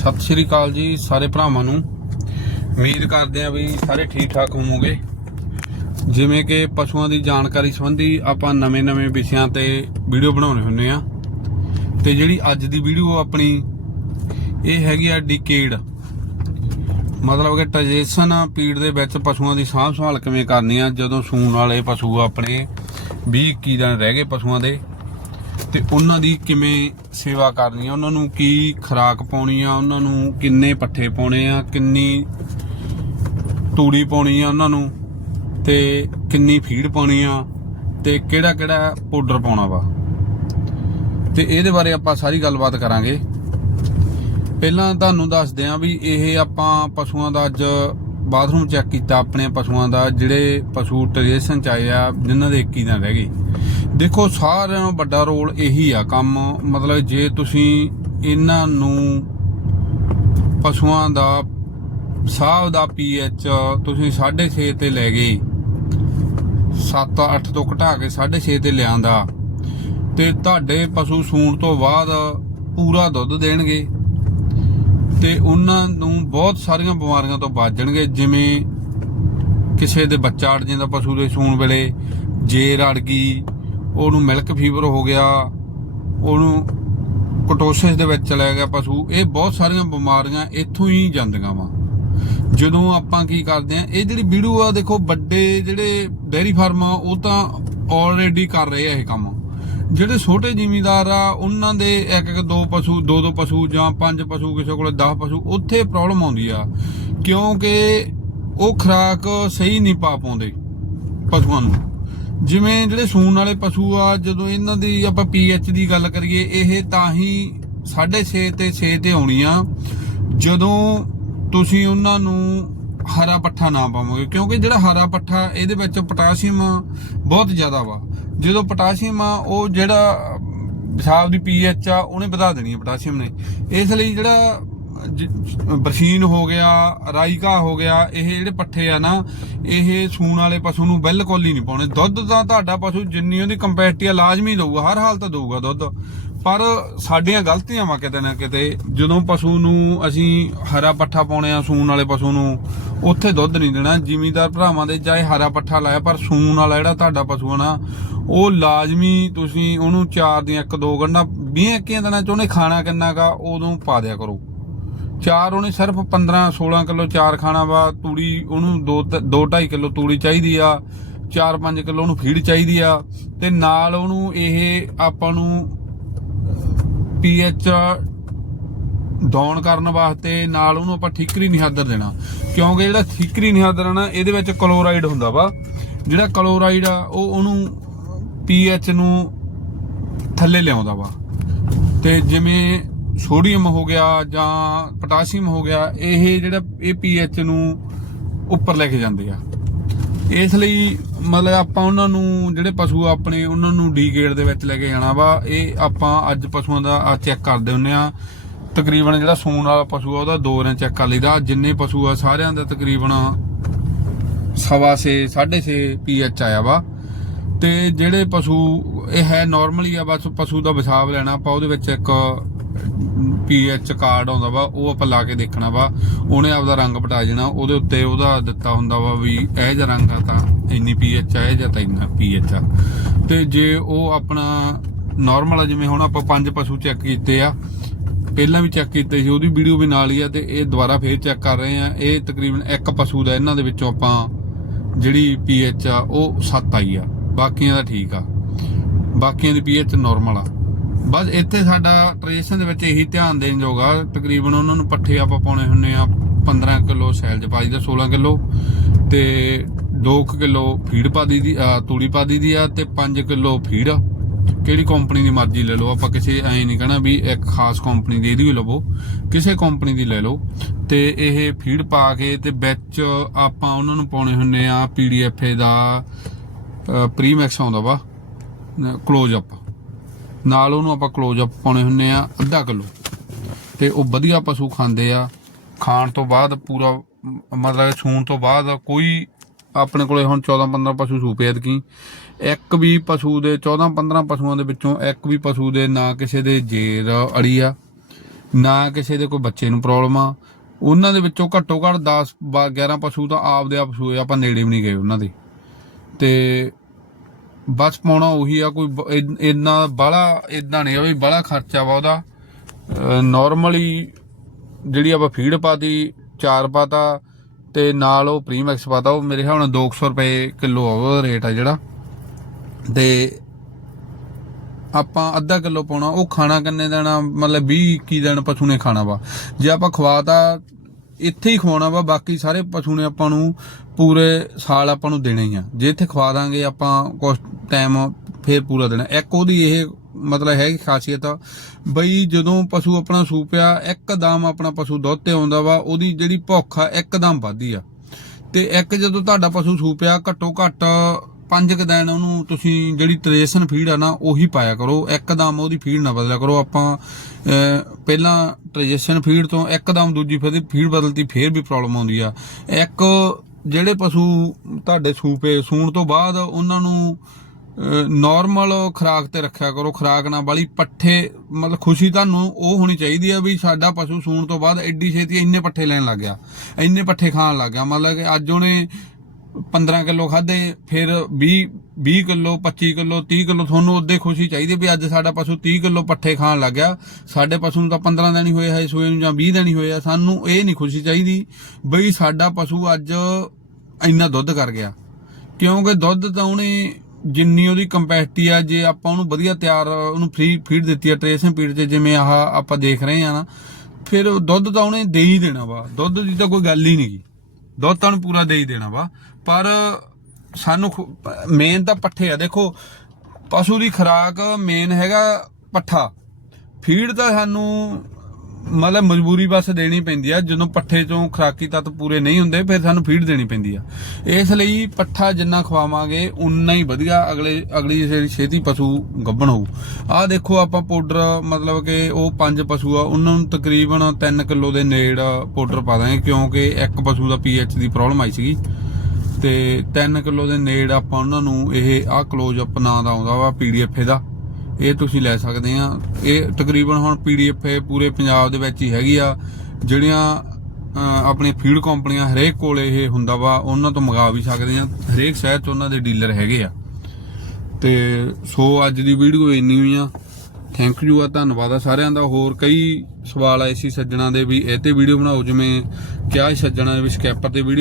ਸਤਿ ਸ਼੍ਰੀ ਅਕਾਲ ਜੀ ਸਾਰੇ ਭਰਾਵਾਂ ਨੂੰ। ਉਮੀਦ ਕਰਦੇ ਆ ਵੀ ਸਾਰੇ ਠੀਕ ਠਾਕ ਹੋਵੋਗੇ। ਜਿਵੇਂ ਕਿ ਪਸ਼ੂਆਂ ਦੀ ਜਾਣਕਾਰੀ ਸੰਬੰਧੀ ਆਪਾਂ ਨਵੇਂ-ਨਵੇਂ ਵਿਸ਼ਿਆਂ ਤੇ ਵੀਡੀਓ ਬਣਾਉਣੇ ਹੁੰਦੇ ਆ ਤੇ ਜਿਹੜੀ ਅੱਜ ਦੀ ਵੀਡੀਓ ਆਪਣੀ, ਇਹ ਹੈਗੀ ਆ ਡਿਕੇਡ ਮਤਲਬ ਕਿ ਟ੍ਰਾਂਜੈਕਸ਼ਨ ਪੀੜ ਦੇ ਵਿੱਚ ਪਸ਼ੂਆਂ ਦੀ ਸਾਂਭ ਸੰਭਾਲ ਕਿਵੇਂ ਕਰਨੀ ਆ, ਜਦੋਂ ਸੂਣ ਵਾਲੇ ਪਸ਼ੂ ਆਪਣੇ 20 21 ਦਿਨ ਰਹਿ ਗਏ ਪਸ਼ੂਆਂ ਦੇ। ਤੇ ਉਹਨਾਂ ਦੀ ਕਿਵੇਂ ਸੇਵਾ ਕਰਨੀ ਆ? ਉਹਨਾਂ ਨੂੰ ਕੀ ਖੁਰਾਕ ਪਾਉਣੀ ਆ? ਉਹਨਾਂ ਨੂੰ ਕਿੰਨੇ ਪੱਠੇ ਪਾਉਣੇ ਆ? ਕਿੰਨੀ ਤੂੜੀ ਪਾਉਣੀ ਆ ਉਹਨਾਂ ਨੂੰ? ਤੇ ਕਿੰਨੀ ਫੀਡ ਪਾਉਣੀ ਆ? ਤੇ ਕਿਹੜਾ ਕਿਹੜਾ ਪਾਊਡਰ ਪਾਉਣਾ ਵਾ? ਤੇ ਇਹਦੇ ਬਾਰੇ ਆਪਾਂ ਸਾਰੀ ਗੱਲਬਾਤ ਕਰਾਂਗੇ। ਪਹਿਲਾਂ ਤੁਹਾਨੂੰ ਦੱਸਦੇ ਆਂ ਵੀ ਇਹ ਆਪਾਂ ਪਸ਼ੂਆਂ ਦਾ ਅੱਜ ਬਾਥਰੂਮ ਚੈੱਕ ਕੀਤਾ, ਆਪਣੇ ਪਸ਼ੂਆਂ ਦਾ, ਜਿਹੜੇ ਪਸ਼ੂ ਟ੍ਰੇਸ਼ਨ ਚ ਆਏ ਆ, ਜਿਨ੍ਹਾਂ ਦੇ 21 ਦਿਨ ਰਹਿ ਗਏ। ਦੇਖੋ, ਸਾਰਿਆਂ ਨੂੰ ਵੱਡਾ ਰੋਲ ਇਹੀ ਆ ਕੰਮ। ਮਤਲਬ ਜੇ ਤੁਸੀਂ ਇਹਨਾਂ ਨੂੰ ਪਸ਼ੂਆਂ ਦਾ, ਸਾਹ ਦਾ ਪੀਐਚ ਤੁਸੀਂ 6.5 ਤੇ ਲੈ ਗਏ 7-8 ਤੋਂ ਘਟਾ ਕੇ 6.5 ਤੇ ਲਿਆਂਦਾ, ਤੇ ਤੁਹਾਡੇ ਪਸ਼ੂ ਸੂਣ ਤੋਂ ਬਾਅਦ ਪੂਰਾ ਦੁੱਧ ਦੇਣਗੇ, ਤੇ ਉਹਨਾਂ ਨੂੰ ਬਹੁਤ ਸਾਰੀਆਂ ਬਿਮਾਰੀਆਂ ਤੋਂ ਬਚਣਗੇ ਜਿਵੇਂ ਕਿਸੇ ਦੇ ਬੱਚਾ ਅੜ ਜਾਂਦਾ ਪਸ਼ੂ ਦੇ ਸੂਣ ਵੇਲੇ, ਜੇਰ ਅੜ ਗਈ ਉਹਨੂੰ ਮਿਲਕ ਫੀਵਰ ਹੋ ਗਿਆ, ਉਹਨੂੰ ਕਟੋਸਿਸ ਦੇ ਵਿੱਚ ਚਲਾ ਗਿਆ ਪਸ਼ੂ, ਇਹ ਬਹੁਤ ਸਾਰੀਆਂ ਬਿਮਾਰੀਆਂ ਇੱਥੋਂ ਹੀ ਜਾਂਦੀਆਂ ਵਾ। ਜਦੋਂ ਆਪਾਂ ਕੀ ਕਰਦੇ ਆ ਇਹ ਜਿਹੜੀ ਵੀਡੀਓ ਆ, ਦੇਖੋ ਵੱਡੇ ਜਿਹੜੇ ਡੇਅਰੀ ਫਾਰਮ ਆ, ਉਹ ਤਾਂ ਆਲਰੇਡੀ ਕਰ ਰਹੇ ਆ ਇਹ ਕੰਮ। ਜਿਹੜੇ ਛੋਟੇ ਜ਼ਿਮੀਂਦਾਰ ਆ, ਉਹਨਾਂ ਦੇ ਇੱਕ ਇੱਕ ਦੋ ਪਸ਼ੂ, ਦੋ ਦੋ ਪਸ਼ੂ ਜਾਂ ਪੰਜ ਪਸ਼ੂ, ਕਿਸੇ ਕੋਲੇ 10 ਪਸ਼ੂ, ਉੱਥੇ ਪ੍ਰੋਬਲਮ ਆਉਂਦੀ ਆ। ਕਿਉਂਕਿ ਉਹ ਖੁਰਾਕ ਸਹੀ ਨਹੀਂ ਪਾ ਪਾਉਂਦੇ ਪਸ਼ੂਆਂ ਨੂੰ। ਜਿਵੇਂ ਜਿਹੜੇ ਸੂਣ ਵਾਲੇ ਪਸ਼ੂ ਆ, ਜਦੋਂ ਇਹਨਾਂ ਦੀ ਆਪਾਂ ਪੀਐਚ ਦੀ ਗੱਲ ਕਰੀਏ, ਇਹ ਤਾਂ ਹੀ 6.5 ਤੇ 6 ਤੇ ਆਉਣੀ ਆ, ਜਦੋਂ ਤੁਸੀਂ ਉਹਨਾਂ ਨੂੰ ਹਰਾ ਪੱਠਾ ਨਾ ਪਾਵੋਗੇ। ਕਿਉਂਕਿ ਜਿਹੜਾ ਹਰਾ ਪੱਠਾ, ਇਹਦੇ ਵਿੱਚ ਪੋਟਾਸ਼ੀਅਮ ਬਹੁਤ ਜ਼ਿਆਦਾ ਵਾ। ਜਦੋਂ ਪੋਟਾਸ਼ੀਅਮ ਆ, ਉਹ ਜਿਹੜਾ ਪਿਸ਼ਾਬ ਦੀ ਪੀਐਚ ਆ, ਉਹਨੇ ਵਧਾ ਦੇਣੀ ਹੈ ਪੋਟਾਸ਼ੀਅਮ ਨੇ। ਇਸ ਲਈ ਜਿਹੜਾ ਬਰਸੀਨ ਹੋ ਗਿਆ ਰਾਈਕਾ ਹੋ ਗਿਆ, ਇਹ ਜਿਹੜੇ ਪੱਠੇ ਆ ਨਾ, ਇਹ ਸੂਣ ਵਾਲੇ ਪਸ਼ੂ ਨੂੰ ਬਿਲਕੁਲ ਹੀ ਨਹੀਂ ਪਾਉਣੇ। ਦੁੱਧ ਤਾਂ ਤੁਹਾਡਾ ਪਸ਼ੂ ਜਿੰਨੀ ਉਹਦੀ ਕੰਪੈਸਿਟੀ ਆ ਲਾਜ਼ਮੀ ਦਊਗਾ, ਹਰ ਹਾਲਤ ਦਊਗਾ ਦੁੱਧ। ਪਰ ਸਾਡੀਆਂ ਗਲਤੀਆਂ ਵਾ ਕਿਤੇ ਨਾ ਕਿਤੇ, ਜਦੋਂ ਪਸ਼ੂ ਨੂੰ ਅਸੀਂ ਹਰਾ ਪੱਠਾ ਪਾਉਣੇ ਆ ਸੂਣ ਵਾਲੇ ਪਸ਼ੂ ਨੂੰ, ਉੱਥੇ ਦੁੱਧ ਨਹੀਂ ਦੇਣਾ। ਜਿਮੀਦਾਰ ਭਰਾਵਾਂ ਦੇ ਚਾਹੇ ਹਰਾ ਪੱਠਾ ਲਾਇਆ, ਪਰ ਸੂਣ ਵਾਲਾ ਜਿਹੜਾ ਤੁਹਾਡਾ ਪਸ਼ੂ ਆ ਨਾ, ਉਹ ਲਾਜ਼ਮੀ ਤੁਸੀਂ ਉਹਨੂੰ ਚਾਰ ਦੀਆਂ ਇੱਕ ਦੋ ਗੰਢਾਂ 20 ਇੱਕੀਆਂ ਦਿਨਾਂ ਚ ਉਹਨੇ ਖਾਣਾ ਕਿੰਨਾ ਕਾ ਉਦੋਂ ਪਾ ਦਿਆ ਕਰੋ। ਚਾਰ ਉਹਨੇ ਸਿਰਫ 15 16 ਕਿਲੋ ਚਾਰ ਖਾਣਾ ਵਾ, ਤੂੜੀ ਉਹਨੂੰ 2 2 2.5 ਕਿਲੋ ਤੂੜੀ ਚਾਹੀਦੀ ਆ 4-5 ਕਿਲੋ ਉਹਨੂੰ ਫੀਡ ਚਾਹੀਦੀ ਆ, ਤੇ ਨਾਲ ਉਹਨੂੰ ਇਹ ਆਪਾਂ ਨੂੰ ਪੀਐਚ ਡਾਊਨ ਕਰਨ ਵਾਸਤੇ ਨਾਲ ਉਹਨੂੰ ਆਪਾਂ ਠੀਕਰੀ ਨਿਹਾਦਰ ਦੇਣਾ। ਕਿਉਂਕਿ ਜਿਹੜਾ ਠੀਕਰੀ ਨਿਹਾਦਰ ਆ ਨਾ, ਇਹਦੇ ਵਿੱਚ ਕਲੋਰਾਈਡ ਹੁੰਦਾ ਵਾ। ਜਿਹੜਾ ਕਲੋਰਾਈਡ ਆ, ਉਹ ਉਹਨੂੰ ਪੀਐਚ ਨੂੰ ਥੱਲੇ ਲਿਆਉਂਦਾ ਵਾ। ਤੇ ਜਿਵੇਂ ਸੋਡੀਅਮ ਹੋ ਗਿਆ ਜਾਂ ਪੋਟਾਸ਼ੀਅਮ ਹੋ ਗਿਆ, ਇਹ ਜਿਹੜਾ ਇਹ ਪੀਐਚ ਨੂੰ ਉੱਪਰ ਲੈ ਕੇ ਜਾਂਦੇ ਆ। ਇਸ ਲਈ ਮਤਲਬ ਆਪਾਂ ਉਹਨਾਂ ਨੂੰ, ਜਿਹੜੇ ਪਸ਼ੂ ਆ ਆਪਣੇ ਉਹਨਾਂ ਨੂੰ ਡੀ ਗੇਟ ਦੇ ਵਿੱਚ ਲੈ ਕੇ ਜਾਣਾ ਵਾ, ਇਹ ਆਪਾਂ ਅੱਜ ਪਸ਼ੂਆਂ ਦਾ ਚੈੱਕ ਕਰਦੇ ਹੁੰਨੇ ਆ। ਤਕਰੀਬਨ ਜਿਹੜਾ ਸੂਣ ਵਾਲਾ ਪਸ਼ੂ ਆ, ਉਹਦਾ ਦੋ ਰਾਂ ਚੈੱਕ ਕਰ ਲਈਦਾ। ਜਿੰਨੇ ਪਸ਼ੂ ਆ, ਸਾਰਿਆਂ ਦਾ ਤਕਰੀਬਨ ਸਵਾ ਛੇ 6.5 ਪੀਐਚ ਆਇਆ ਵਾ। ਤੇ ਜਿਹੜੇ ਪਸ਼ੂ, ਇਹ ਹੈ ਨਾਰਮਲੀ ਆ, ਬਸ ਪਸ਼ੂ ਦਾ ਵਿਸਾਬ ਲੈਣਾ, ਆਪਾਂ ਉਹਦੇ ਵਿੱਚ ਇੱਕ ਪੀਐਚ ਕਾਰਡ ਆਉਂਦਾ ਵਾ, ਉਹ ਆਪਾਂ ਲਾ ਕੇ ਦੇਖਣਾ ਵਾ। ਉਹਨੇ ਆਪਦਾ ਰੰਗ ਬਟਾ ਜਾਣਾ ਉਹਦੇ ਉੱਤੇ ਉਹਦਾ ਦਿੱਤਾ ਹੁੰਦਾ ਵਾ ਵੀ ਇਹ ਜਿਹਾ ਰੰਗ ਆ ਤਾਂ ਇੰਨੀ ਪੀਐਚ ਆ, ਇਹ ਜਾਂ ਤਾਂ ਇੰਨਾ ਪੀਐਚ ਆ। ਤੇ ਜੇ ਉਹ ਆਪਣਾ ਨਾਰਮਲ ਆ, ਜਿਵੇਂ ਹੁਣ ਆਪਾਂ ਪੰਜ ਪਸ਼ੂ ਚੈੱਕ ਕੀਤੇ ਆ, ਪਹਿਲਾਂ ਵੀ ਚੈੱਕ ਕੀਤੇ ਸੀ, ਉਹਦੀ ਵੀਡੀਓ ਵੀ ਨਾਲ ਹੀ ਆ ਤੇ ਇਹ ਦੁਬਾਰਾ ਫੇਰ ਚੈੱਕ ਕਰ ਰਹੇ ਆ। ਇਹ ਤਕਰੀਬਨ ਇੱਕ ਪਸ਼ੂ ਦਾ ਇਹਨਾਂ ਦੇ ਵਿੱਚੋਂ ਆਪਾਂ ਜਿਹੜੀ ਪੀਐਚ ਆ, ਉਹ 7 ਆਈ ਆ। ਬਾਕੀਆਂ ਦਾ ਠੀਕ ਆ। ਬਾਕੀਆਂ ਦੀ ਪੀਐਚ ਨਾਰਮਲ ਆ। ਬਸ ਇੱਥੇ ਸਾਡਾ ਟ੍ਰੇਸ਼ਨ ਦੇ ਵਿੱਚ ਇਹੀ ਧਿਆਨ ਦੇਣ ਯੋਗਾ ਤਕਰੀਬਨ ਉਹਨਾਂ ਨੂੰ ਪੱਠੇ ਆਪਾਂ ਪਾਉਣੇ ਹੁੰਨੇ ਆ 15 ਕਿਲੋ ਸੈਲਜ ਪਾ ਪਾਈ ਦਾ 16 ਕਿਲੋ ਤੇ 2 ਕਿਲੋ ਫੀਡ ਪਾ ਦੀ ਤੂੜੀ ਪਾ ਦੀ ਆ ਤੇ 5 ਕਿਲੋ ਫੀਡ ਆ। ਕਿਹੜੀ ਕੰਪਨੀ ਦੀ ਮਰਜ਼ੀ ਲੈ ਲਓ, ਆਪਾਂ ਕਿਸੇ ਐਂ ਨਹੀਂ ਕਹਣਾ ਵੀ ਇੱਕ ਖਾਸ ਕੰਪਨੀ ਦੀ ਇਹਦੀ ਵੀ ਲਵੋ, ਕਿਸੇ ਕੰਪਨੀ ਦੀ ਲੈ ਲਓ। ਤੇ ਇਹ ਫੀਡ ਪਾ ਕੇ ਤੇ ਵਿੱਚ ਆਪਾਂ ਉਹਨਾਂ ਨੂੰ ਪਾਉਣੇ ਹੁੰਨੇ ਆ ਪੀਡੀਐਫ ਦਾ ਪ੍ਰੀਮੈਕਸ ਆਉਂਦਾ ਵਾ ਕਲੋਜ਼ ਅਪ ਨਾਲ ਉਹਨੂੰ ਆਪਾਂ ਕਲੋਜ਼ ਅਪ ਪਾਉਣੇ ਹੁੰਨੇ ਆ, ਅੱਧਾ ਕਿਲੋ। ਤੇ ਉਹ ਵਧੀਆ ਪਸ਼ੂ ਖਾਂਦੇ ਆ। ਖਾਣ ਤੋਂ ਬਾਅਦ ਪੂਰਾ, ਮਤਲਬ ਸੂਣ ਤੋਂ ਬਾਅਦ ਕੋਈ ਆਪਣੇ ਕੋਲੇ ਹੁਣ 14 15 ਪਸ਼ੂ ਸੂਪੇ ਐਤਕੀ। ਇੱਕ ਵੀ ਪਸ਼ੂ ਦੇ 14 15 ਪਸ਼ੂਆਂ ਦੇ ਵਿੱਚੋਂ ਇੱਕ ਵੀ ਪਸ਼ੂ ਦੇ ਨਾ ਕਿਸੇ ਦੇ ਜੇਰ ਅੜੀ ਆ, ਨਾ ਕਿਸੇ ਦੇ ਕੋਈ ਬੱਚੇ ਨੂੰ ਪ੍ਰੋਬਲਮ ਆ। ਉਹਨਾਂ ਦੇ ਵਿੱਚੋਂ ਘੱਟੋ ਘੱਟ 10 11 ਪਸ਼ੂ ਤਾਂ ਆਪਦੇ ਆਪ ਸੂਏ ਆਪਾਂ ਨੇੜੇ ਵੀ ਨਹੀਂ ਗਏ ਉਹਨਾਂ ਦੇ। ਤੇ ਬਸ ਪਾਉਣਾ ਉਹੀ ਆ, ਕੋਈ ਬ- ਇੰਨਾ ਬਾਹਲਾ ਇਦਾਂ ਨਹੀਂ ਆ ਵੀ ਬਾਹਲਾ ਖਰਚਾ ਵਾ ਉਹਦਾ। ਨਾਰਮਲੀ ਜਿਹੜੀ ਆਪਾਂ ਫੀਡ ਪਾਤੀ, ਚਾਰ ਪਾਤਾ ਤੇ ਨਾਲ ਉਹ ਪ੍ਰੀਮੈਕਸ ਪਾਤਾ, ਉਹ ਮੇਰੇ ਹਿਸਾਬ ਨਾਲ 200 ਰੁਪਏ ਕਿਲੋ ਆ ਉਹਦਾ ਰੇਟ ਆ ਜਿਹੜਾ। ਤੇ ਆਪਾਂ ਅੱਧਾ ਕਿਲੋ ਪਾਉਣਾ, ਉਹ ਖਾਣਾ ਕਿੰਨੇ ਦੇਣਾ ਮਤਲਬ 20 21 ਦਿਨ ਪਸ਼ੂ ਨੇ ਖਾਣਾ ਵਾ। ਜੇ ਆਪਾਂ ਖਵਾਤਾ, ਇੱਥੇ ਹੀ ਖਵਾਉਣਾ ਵਾ, ਬਾਕੀ ਸਾਰੇ ਪਸ਼ੂ ਨੇ ਆਪਾਂ ਨੂੰ ਪੂਰੇ ਸਾਲ ਆਪਾਂ ਨੂੰ ਦੇਣੇ ਹੀ ਆ। ਜੇ ਇੱਥੇ ਖਵਾ ਦਾਂਗੇ ਆਪਾਂ ਕੁਝ ਟਾਈਮ ਫੇਰ ਪੂਰਾ ਦੇਣਾ। ਇੱਕ ਉਹਦੀ ਇਹ ਮਤਲਬ ਹੈ ਕਿ ਖਾਸੀਅਤ ਆ, ਬਈ ਜਦੋਂ ਪਸ਼ੂ ਆਪਣਾ ਸੂਪਿਆ ਇੱਕਦਮ ਆਪਣਾ ਪਸ਼ੂ ਦੁੱਧ ਤੇ ਆਉਂਦਾ ਵਾ, ਉਹਦੀ ਜਿਹੜੀ ਭੁੱਖ ਆ ਇੱਕਦਮ ਵੱਧਦੀ ਆ। ਤੇ ਇੱਕ ਜਦੋਂ ਤੁਹਾਡਾ ਪਸ਼ੂ ਸੂਪਿਆ ਘੱਟੋ ਘੱਟ ਪੰਜ ਕੁ ਦਿਨ ਉਹਨੂੰ ਤੁਸੀਂ ਜਿਹੜੀ ਟ੍ਰੇਸ਼ਨ ਫੀਡ ਆ ਨਾ, ਉਹੀ ਪਾਇਆ ਕਰੋ। ਇੱਕਦਮ ਉਹਦੀ ਫੀਡ ਨਾ ਬਦਲਿਆ ਕਰੋ। ਆਪਾਂ ਪਹਿਲਾਂ ਟ੍ਰੇਸ਼ਨ ਫੀਡ ਤੋਂ ਇੱਕਦਮ ਦੂਜੀ ਫਿਰ ਫੀਡ ਬਦਲਤੀ, ਫੇਰ ਵੀ ਪ੍ਰੋਬਲਮ ਆਉਂਦੀ ਆ। ਇੱਕ ਜਿਹੜੇ ਪਸ਼ੂ ਤੁਹਾਡੇ ਸੂਪੇ ਸੂਣ ਤੋਂ ਬਾਅਦ ਉਹਨਾਂ ਨੂੰ ਨਾਰਮਲ ਖੁਰਾਕ ਤੇ ਰੱਖਿਆ ਕਰੋ, ਖੁਰਾਕ ਨਾਲ ਵਾਲੀ, ਪੱਠੇ, ਮਤਲਬ ਖੁਸ਼ੀ ਤੁਹਾਨੂੰ ਉਹ ਹੋਣੀ ਚਾਹੀਦੀ ਆ ਵੀ ਸਾਡਾ ਪਸ਼ੂ ਸੂਣ ਤੋਂ ਬਾਅਦ ਐਡੀ ਛੇਤੀ ਇੰਨੇ ਪੱਠੇ ਲੈਣ ਲੱਗ ਗਿਆ, ਇੰਨੇ ਪੱਠੇ ਖਾਣ ਲੱਗ ਗਿਆ। ਮਤਲਬ ਕਿ ਅੱਜ ਉਹਨੇ 15 ਕਿਲੋ ਖਾਦੇ ਫਿਰ 20 20 ਕਿਲੋ 25 ਕਿਲੋ 30 ਕਿਲੋ, ਤੁਹਾਨੂੰ ਉਹਦੇ ਖੁਸ਼ੀ ਚਾਹੀਦੀ ਵੀ ਅੱਜ ਸਾਡਾ ਪਸ਼ੂ 30 ਕਿਲੋ ਪੱਠੇ ਖਾਣ ਲੱਗ ਗਿਆ। ਸਾਡੇ ਪਸ਼ੂ ਨੂੰ ਤਾਂ 15 ਦਿਨ ਹੀ ਹੋਏ ਹੈ ਸੂਏ ਨੂੰ ਜਾਂ 20 ਦਿਨ ਹੀ ਹੋਏ ਆ, ਸਾਨੂੰ ਇਹ ਨਹੀਂ ਖੁਸ਼ੀ ਚਾਹੀਦੀ ਬਈ ਸਾਡਾ ਪਸ਼ੂ ਅੱਜ ਇੰਨਾ ਦੁੱਧ ਕਰ ਗਿਆ। ਕਿਉਂਕਿ ਦੁੱਧ ਤਾਂ ਉਹਨੇ ਜਿੰਨੀ ਉਹਦੀ ਕੰਪੈਸਿਟੀ ਆ, ਜੇ ਆਪਾਂ ਉਹਨੂੰ ਵਧੀਆ ਤਿਆਰ, ਉਹਨੂੰ ਫ੍ਰੀ ਫੀਡ ਦਿੱਤੀ ਆ ਟ੍ਰੇਸ਼ਨ ਫੀਡ ਤੇ ਜਿਵੇਂ ਆਹ ਆਪਾਂ ਦੇਖ ਰਹੇ ਆ ਨਾ, ਫਿਰ ਦੁੱਧ ਤਾਂ ਉਹਨੇ ਦੇ ਹੀ ਦੇਣਾ ਵਾ। ਦੁੱਧ ਦੀ ਤਾਂ ਕੋਈ ਗੱਲ ਹੀ ਨਹੀਂ ਦੁੱਧ ਤਾਂ ਉਹਨੂੰ ਪੂਰਾ ਦੇ ਹੀ ਦੇਣਾ ਵਾ। ਪਰ ਸਾਨੂੰ ਮੇਨ ਤਾਂ ਪੱਠੇ ਆ। ਦੇਖੋ, ਪਸ਼ੂ ਦੀ ਖੁਰਾਕ ਮੇਨ ਹੈਗਾ ਪੱਠਾ। ਫੀਡ ਤਾਂ ਸਾਨੂੰ ਮਤਲਬ ਮਜਬੂਰੀ ਬਸ ਦੇਣੀ ਪੈਂਦੀ ਆ, ਜਦੋਂ ਪੱਠੇ ਚੋਂ ਖੁਰਾਕੀ ਤੱਤ ਪੂਰੇ ਨਹੀਂ ਹੁੰਦੇ, ਫਿਰ ਸਾਨੂੰ ਫੀਡ ਦੇਣੀ ਪੈਂਦੀ ਆ। ਇਸ ਲਈ ਪੱਠਾ ਜਿੰਨਾ ਖਵਾਵਾਂਗੇ ਉਨਾ ਹੀ ਵਧੀਆ ਅਗਲੇ, ਅਗਲੀ ਜਿਹੜੀ ਛੇਤੀ ਪਸ਼ੂ ਗੱਭਣ ਹੋਊ। ਆਹ ਦੇਖੋ ਆਪਾਂ ਪਾਊਡਰ ਮਤਲਬ ਕਿ ਉਹ ਪੰਜ ਪਸ਼ੂ ਆ, ਉਹਨਾਂ ਨੂੰ ਤਕਰੀਬਨ 3 ਕਿਲੋ ਦੇ ਨੇੜ ਪਾਊਡਰ ਪਾ ਦਾਂਗੇ, ਕਿਉਂਕਿ ਇੱਕ ਪਸ਼ੂ ਦਾ ਪੀਐਚ ਦੀ ਪ੍ਰੋਬਲਮ ਆਈ ਸੀਗੀ। ਤੇ 3 ਕਿਲੋ ਦੇ ਨੇੜ ਆਪਾਂ ਉਹਨਾਂ ਨੂੰ ਇਹ, ਆਹ ਕਲੋਜ਼ ਅਪ ਨਾਂ ਦਾ ਆਉਂਦਾ ਵਾ ਪੀਡੀਐਫ ਇਹਦਾ ਇਹ ਤੁਸੀਂ ਲੈ ਸਕਦੇ ਆ। ਇਹ ਤਕਰੀਬਨ ਹੁਣ ਪੀਡੀਐਫ ਪੂਰੇ ਪੰਜਾਬ ਦੇ ਵਿੱਚ ਹੀ ਹੈਗੀ ਆ। ਜਿਹੜੀਆਂ ਆਪਣੇ ਫੀਡ ਕੰਪਨੀਆਂ ਹਰੇਕ ਕੋਲ ਇਹ ਹੁੰਦਾ ਵਾ, ਉਹਨਾਂ ਤੋਂ ਮੰਗਾ ਵੀ ਸਕਦੇ ਆ। ਹਰੇਕ ਸ਼ਹਿਰ 'ਚ ਉਹਨਾਂ ਦੇ ਡੀਲਰ ਹੈਗੇ ਆ। ਤੇ ਸੋ ਅੱਜ ਦੀ ਵੀਡੀਓ ਇੰਨੀ ਹੋਈ ਆ। ਥੈਂਕ ਯੂ ਆ, ਧੰਨਵਾਦ ਆ ਸਾਰਿਆਂ ਦਾ। ਹੋਰ ਕਈ ਸਵਾਲ ਆਏ ਸੀ ਸੱਜਣਾ ਦੇ ਵੀ, ਇਹ ਤੇ ਵੀਡੀਓ ਬਣਾਓ ਜਿਵੇਂ ਕਿਹਾ ਸੀ ਸੱਜਣਾ ਦੇ ਵੀ ਸਕੈਪਰ ਤੇ ਵੀਡੀਓ